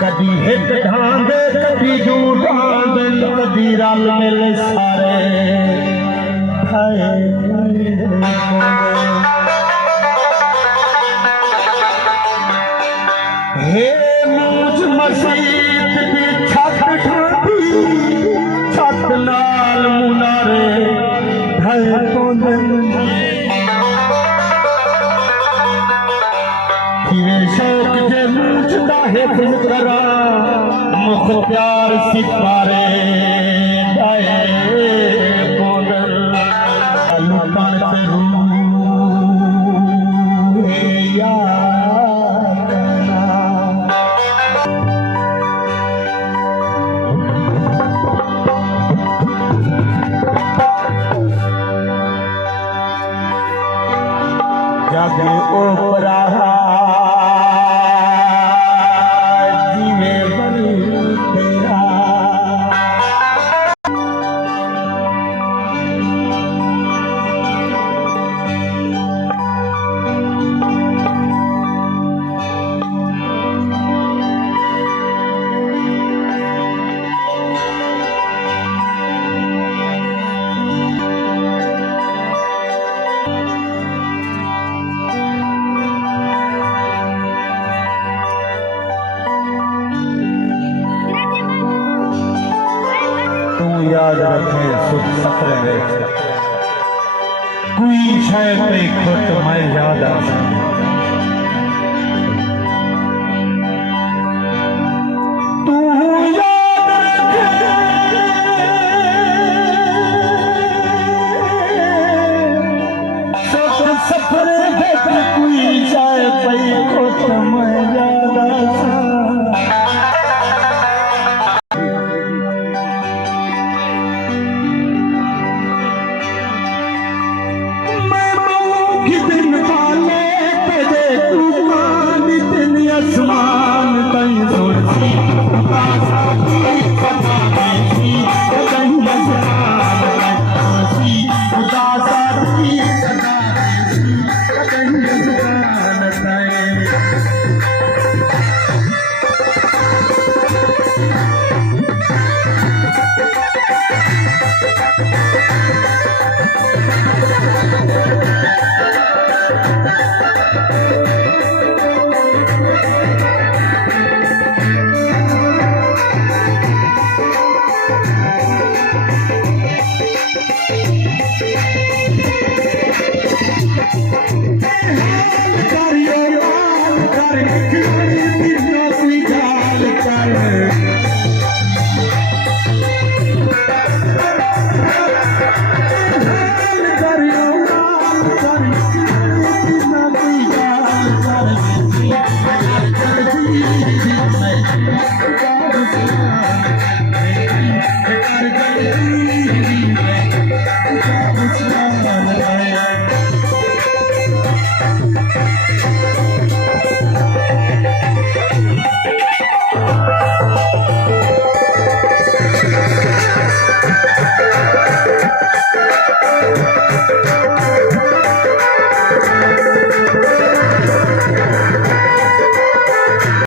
कभी हिट ढांदे कभी जू ढांदे कभी रल मिल सारे हे मूझ मसीत दी छत ढांदी छत नाल मुनारे ढाए पौंदे शौक जे मूझदा है करा मुख प्यार सिपारे दाए बोदर लुटान पे रूहे यारना जागे ओपरा याद रखे सुख सफरे कोई शय पे खुद मैं याद आ तू याद रखे सुख सफरे कोई शय पे खुद मैं याद आ